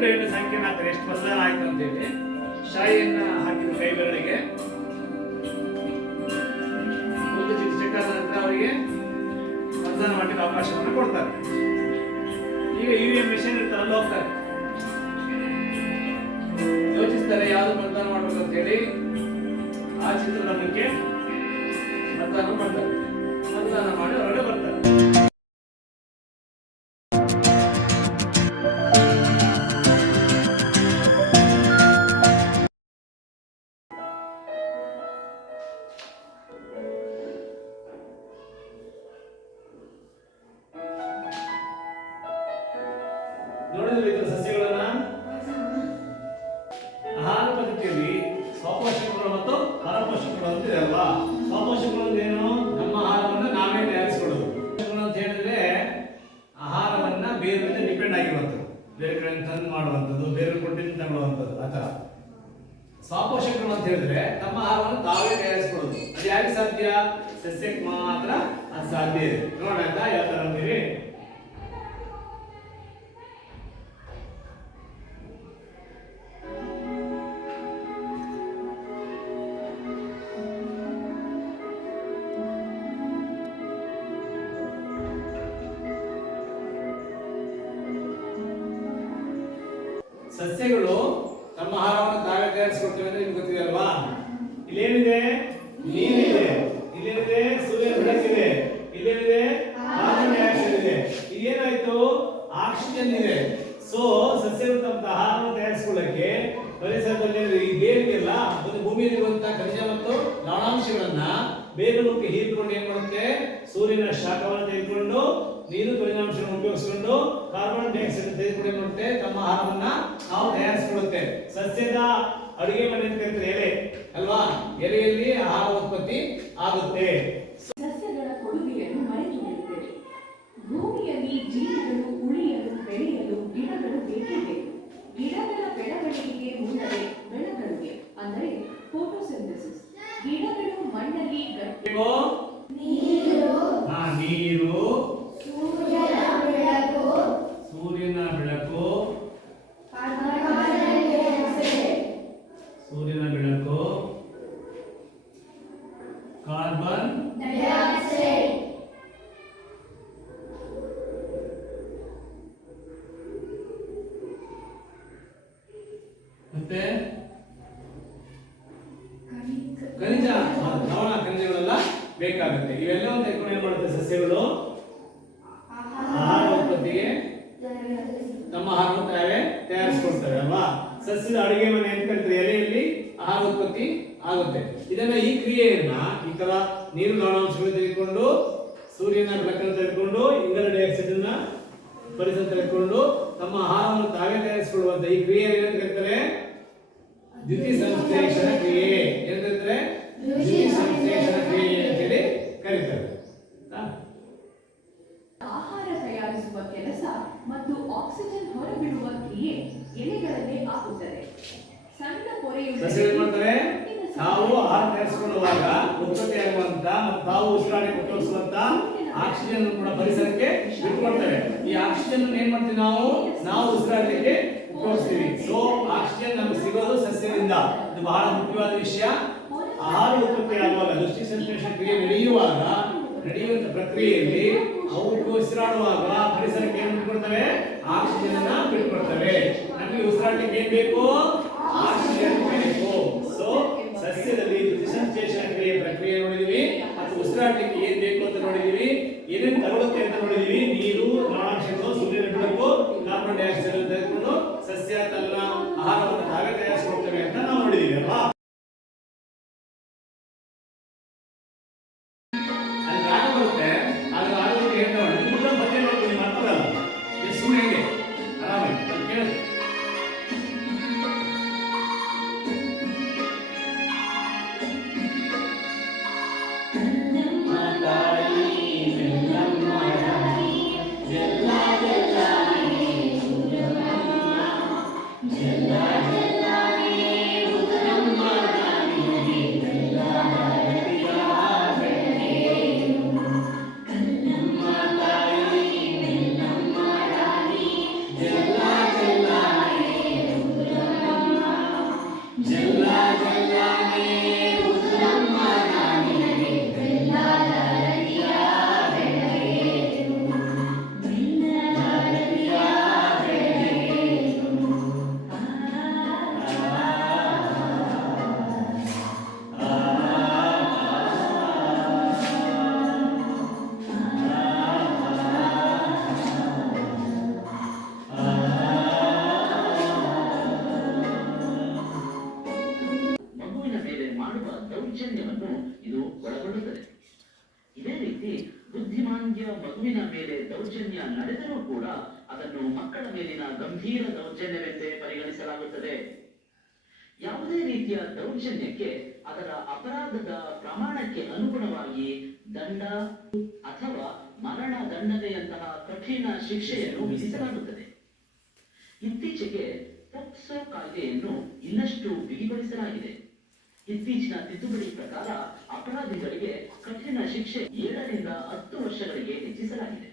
ಗಂಡು ಹೆಣ್ಣು ಸಂಖ್ಯೆನ ಹಾಕ್ತಾರೆ ಎಷ್ಟು ಮತದಾನ ಆಯ್ತು ಅಂತ ಹೇಳಿ ಶಾಯಿಯನ್ನ ಹಾಕಿದ ಕೈ ಬೆರಳಿಗೆ ಒಂದು ಚೆಕ್ ಆದ ನಂತರ ಅವರಿಗೆ ಮತದಾನ ಮಾಡಲಿಕ್ಕೆ ಅವಕಾಶವನ್ನು ಕೊಡ್ತಾರೆ. ಈಗ EVM ಮಿಷನ್ ಇರ್ತಾರಲ್ಲ ಹೋಗ್ತಾರೆ, ಯೋಚಿಸ್ತಾರೆ ಯಾವ್ದು ಮತದಾನ ಮಾಡ್ಬೇಕು ಅಂತ ಹೇಳಿ ಆ ಚಿತ್ರರಂಗಕ್ಕೆ ಮತದಾನ ಮಾಡ್ತಾರೆ. ಮತದಾನ ಮಾಡಿ ಹೊರಗಡೆ ಬರ್ತಾರೆ. ನೋಡಿದ್ರೆ ಇದರ ಸಸ್ಯಗಳನ್ನ ಆಹಾರ ಪದ್ಧತಿಯಲ್ಲಿ ಸ್ವಪೋಷಕಗಳು ಮತ್ತು ಪರಪೋಷಕಗಳು ಅಂತ ಇದೆ ಅಲ್ವಾ. ಸ್ವಪೋಷಕಗಳು ಅಂದ್ರೆ ಏನು? ನಮ್ಮ ಆಹಾರವನ್ನು ನಾವೇ ತಯಾರಿಸಿಕೊಳ್ಳೋದು. ಅಂತ ಹೇಳಿದ್ರೆ ಆಹಾರವನ್ನ ಬೇರೆ ಮೇಲೆ ಡಿಪೆಂಡ್ ಆಗಿರುವಂಥದ್ದು, ಬೇರೆ ಕಡೆ ತಂದು ಮಾಡುವಂಥದ್ದು, ಬೇರೆ ಕೊಟ್ಟಿದ್ದು ತಗೊಳ್ಳುವಂಥದ್ದು ಆ ಥರ. ಸ್ವಪೋಷಕಗಳು ಅಂತ ಹೇಳಿದ್ರೆ ತಮ್ಮ ಆಹಾರವನ್ನು ತಾವೇ ತಯಾರಿಸಿಕೊಳ್ಳೋದು. ಅದು ಯಾರಿಗೆ ಸಾಧ್ಯ? ಸಸ್ಯಕ್ಕೆ ಮಾತ್ರ ಅದು ಸಾಧ್ಯ ಇದೆ. ನೋಡೋಣ ಯಾವ ಥರ ಅಂತೀವಿ. ಸಸ್ಯಗಳು ತಮ್ಮ ಆಹಾರವನ್ನು ತಾವೇ ತಯಾರಿಸಿಕೊಳ್ತೇವೆ ಅಂದ್ರೆ ನಿಮ್ಗೆ ಗೊತ್ತಿದೆ ಅಲ್ವಾ. ಇಲ್ಲೇನಿದೆ? ನೀರಿದೆ, ಇಲ್ಲೇನಿದೆ? ಸೂರ್ಯನ ಬೆಳಕಿದೆ, ಇಲ್ಲೇನಿದೆ? ಕಾರ್ಬನ್ ಡೈಆಕ್ಸೈಡ್ ಇದೆ. ಇದೇನಾಯ್ತು? ಆಕ್ಸಿಜನ್ ಇದೆ. ಸೊ ಸಸ್ಯಗಳು ತಮ್ಮ ಆಹಾರವನ್ನು ತಯಾರಿಸಿಕೊಳ್ಳಕ್ಕೆ ಪರಿಸರದಲ್ಲಿ ಈ ಬೇರಿಗೆಲ್ಲ ಒಂದು ಭೂಮಿಯಲ್ಲಿರುವಂತಹ ಖನಿಜ ಮತ್ತು ಲವಣಾಂಶಗಳನ್ನ ಬೇರುಗಳಿಗೆ ಹೀರಿಕೊಂಡು ಏನ್ ಮಾಡುತ್ತೆ? ಸೂರ್ಯನ ಶಾಖವನ್ನು ತೆಗೆದುಕೊಂಡು ನೀರು ಖನಿಜಾಂಶಗಳನ್ನು ಉಪಯೋಗಿಸಿಕೊಂಡು ಕಾರ್ಬನ್ ಡೈಆಕ್ಸೈಡ್ ತೆಗೆದುಕೊಂಡು ಏನ್ ಮಾಡುತ್ತೆ? ತಮ್ಮ ಆಹಾರವನ್ನ ನಾವು ತಯಾರಿಸಿಕೊಳ್ಳುತ್ತೆ. ಸಸ್ಯದ ಅಡುಗೆ ಮನೆ ಅಂತ ಕರೀತಾರೆ ಎಲೆ ಅಲ್ವಾ. ಎಲೆಯಲ್ಲಿ ಆಹಾರ ಉತ್ಪತ್ತಿ ಆಗುತ್ತೆ. ಸಸ್ಯಗಳ ಕೊಡುಗೆಯನ್ನು ಮರೆತು ಬಿಡುತ್ತೇವೆ. ಭೂಮಿಯಲ್ಲಿ ಜೀವಿಗಳು ಉಳಿಯಲು ಬೆಳೆಯಲು ಗಿಡಗಳು ಬೇಕೇ ಬೇಕು. ಗಿಡಗಳ ಬೆಳವಣಿಗೆಗೆ ಮುನ್ನವೇ ಬೆಳವಣಿಗೆ ಅಂದರೆ ಫೋಟೋಸಿಂಥಸಿಸ್. ಗಿಡಗಳು ಮಣ್ಣಲ್ಲಿ ನೀರು, ಸೂರ್ಯನ ಬೆಳಕು, ಕಾರ್ಬನ್ ಡೈಆಕ್ಸೈಡ್ ಮತ್ತೆ ಖನಿಜ, ಲವಣ ಖನಿಜಗಳೆಲ್ಲ ಬೇಕಾಗುತ್ತೆ. ಇವೆಲ್ಲವನ್ನು ತೆಗೆದುಕೊಂಡು ಏನ್ ಮಾಡುತ್ತೆ? ಸಸ್ಯಗಳು ಆಹಾರ ಉತ್ಪತ್ತಿಗೆ ನಮ್ಮ ಆಹಾರವನ್ನು ತಾವೇ ತಯಾರಿಸಿಕೊಳ್ತವೆ ಅಲ್ವಾ. ಸಸ್ಯದ ಅಡುಗೆ ಮನೆ ಅಂತ ಕರೀತಾರೆ. ಎಲೆಯಲ್ಲಿ ಆಹಾರ ಉತ್ಪತ್ತಿ ಆಗುತ್ತೆ. ಇದನ್ನ ಈ ಕ್ರಿಯೆಯನ್ನ ಈ ತರ ನೀರು ಲವಣಾಂಶಗಳು ತೆಗೆದುಕೊಂಡು ಸೂರ್ಯನ ಬೆಳಕನ್ನು ತೆಗೆದುಕೊಂಡು ಇಂಗಾಲ ಡೈಆಕ್ಸೈಡ್ ಅನ್ನ ಪರಿಸರ ತೆಗೆದುಕೊಂಡು ತಮ್ಮ ಆಹಾರವನ್ನು ತಾವೇ ತಯಾರಿಸಿಕೊಳ್ಳುವಂತ ಈ ಕ್ರಿಯೆ ಏನಂತ ಕರೀತಾರೆ? ದ್ಯುತಿ ಸಂಶ್ಲೇಷಣ ಕ್ರಿಯೆ. ಏನ್ ಕರೀತಾರೆ? ದ್ಯುತಿ ಸಂಶ್ಲೇಷಣ ಕ್ರಿಯೆ ಅಂತ ಹೇಳಿ ಕರೀತಾರೆ. ಆಹಾರ ತಯಾರಿಸುವ ಕೆಲಸ ಮತ್ತು ಆಕ್ಸಿಜನ್ ಹೊರಬಿಡುವ ಕ್ರಿಯೆ ಎಲೆಗಳಲ್ಲೇ ಆಗುತ್ತದೆ. ಸಣ್ಣ ಪೊರೆಯು ತಾವು ಆಹಾರ ತಯಾರಿಸಿಕೊಳ್ಳುವಾಗ ಉತ್ಪತ್ತಿಯಾಗುವಂತ ಮತ್ತು ತಾವು ಉಸಿರಾಡಿ ಉಪಯೋಗಿಸುವಂತ ಆಕ್ಸಿಜನ್ ಕೂಡ ಪರಿಸರಕ್ಕೆ ಬಿಟ್ಕೊಡ್ತೇವೆ. ಈ ಆಕ್ಸಿಜನ್ ಏನ್ ಮಾಡ್ತೀವಿ? ನಾವು ಉಸಿರಾಡಲಿಕ್ಕೆ ಉಪಯೋಗಿಸ್ತೀವಿ. ಸೊ ಆಕ್ಸಿಜನ್ ನಮಗೆ ಸಿಗೋದು ಸಸ್ಯದಿಂದ. ಇದು ಬಹಳ ಮುಖ್ಯವಾದ ವಿಷಯ. ಆಹಾರ ಉತ್ಪತ್ತಿಯಾಗುವಾಗ ದ್ಯುತಿ ಸಂಶ್ಲೇಷಣ ಕ್ರಿಯೆ ನಡೆಯುವಂತ ಪ್ರಕ್ರಿಯೆಯಲ್ಲಿ ಅವು ಉಸಿರಾಡುವಾಗ ಪರಿಸರಕ್ಕೆ ಏನು ಬಿಟ್ಕೊಡ್ತವೆ? ಆಕ್ಸಿಜನ್ ಅನ್ನ ಬಿಟ್ಕೊಡ್ತವೆ. ನಮಗೆ ಉಸಿರಾಡಲಿಕ್ಕೆ ಏನ್ ಬೇಕು? ಆಕ್ಸಿಜನ್ ಬೇಕು. ಸೊ ಸಸ್ಯದಲ್ಲಿ ದ್ಯುತಿ ಸಂಶ್ಲೇಷಣ ಕ್ರಿಯೆ ಪ್ರಕ್ರಿಯೆ ನೋಡಿದೀವಿ ಮತ್ತು ಉಸಿರಾಡಲಿಕ್ಕೆ ಏನ್ ಬೇಕು ಅಂತ ನೋಡಿದೀವಿ. ಏನೇನು ತಗೊಳುತ್ತೆ ಅಂತ ನೋಡಿದೀವಿ. ನೀರು, ಲವಣಾಂಶಗಳು, ಸೂರ್ಯನ ಬೆಳಕು, ಕಾರ್ಬನ್ ಡೈಆಕ್ಸೈಡ್ ಅಂತ ತೆಗೆದುಕೊಂಡು ಸಸ್ಯ ತನ್ನ ಆಹಾರವನ್ನು ತಾವೇ ತಯಾರಿಸಿಕೊಳ್ತವೆ ಅಂತ ನಾವು ನೋಡಿದೀವಿ ಅಲ್ವಾ. ಅಲ್ಲಿ ರಾಗ ಬರುತ್ತೆ. ಆದ್ರೆ ರಾಗಕ್ಕೆ ಏನು ನಿಮ್ಗೆ ಬಗ್ಗೆ ನೋಡ್ತೀನಿ ಮಾತ್ರಲ್ಲ ಸುಳ್ಳಿಗೆ ಆರಾಮಾಗಿ ಕೇಳಿ. ಎಲ್ಲ ರೀತಿ ಬುದ್ಧಿಮಾಂದ್ಯ ಮಗುವಿನ ಮೇಲೆ ದೌರ್ಜನ್ಯ ನಡೆದರೂ ಕೂಡ ಅದನ್ನು ಮಕ್ಕಳ ಮೇಲಿನ ಗಂಭೀರ ದೌರ್ಜನ್ಯವೆಂದೇ ಪರಿಗಣಿಸಲಾಗುತ್ತದೆ. ಯಾವುದೇ ರೀತಿಯ ದೌರ್ಜನ್ಯಕ್ಕೆ ಅದರ ಅಪರಾಧದ ಪ್ರಮಾಣಕ್ಕೆ ಅನುಗುಣವಾಗಿ ದಂಡ ಅಥವಾ ಮರಣ ದಂಡನೆಯಂತಹ ಕಠಿಣ ಶಿಕ್ಷೆಯನ್ನು ವಿಧಿಸಲಾಗುತ್ತದೆ. ಇತ್ತೀಚೆಗೆ ಪೋಕ್ಸೋ ಕಾಯ್ದೆಯನ್ನು ಇನ್ನಷ್ಟು ಬಿಗಿಗೊಳಿಸಲಾಗಿದೆ. ಇತ್ತೀಚಿನ ತಿದ್ದುಪಡಿ ಪ್ರಕಾರ ಅಪರಾಧಿಗಳಿಗೆ ಕಠಿಣ ಶಿಕ್ಷೆ 7 ರಿಂದ 10 ವರ್ಷಗಳಿಗೆ ಹೆಚ್ಚಿಸಲಾಗಿದೆ.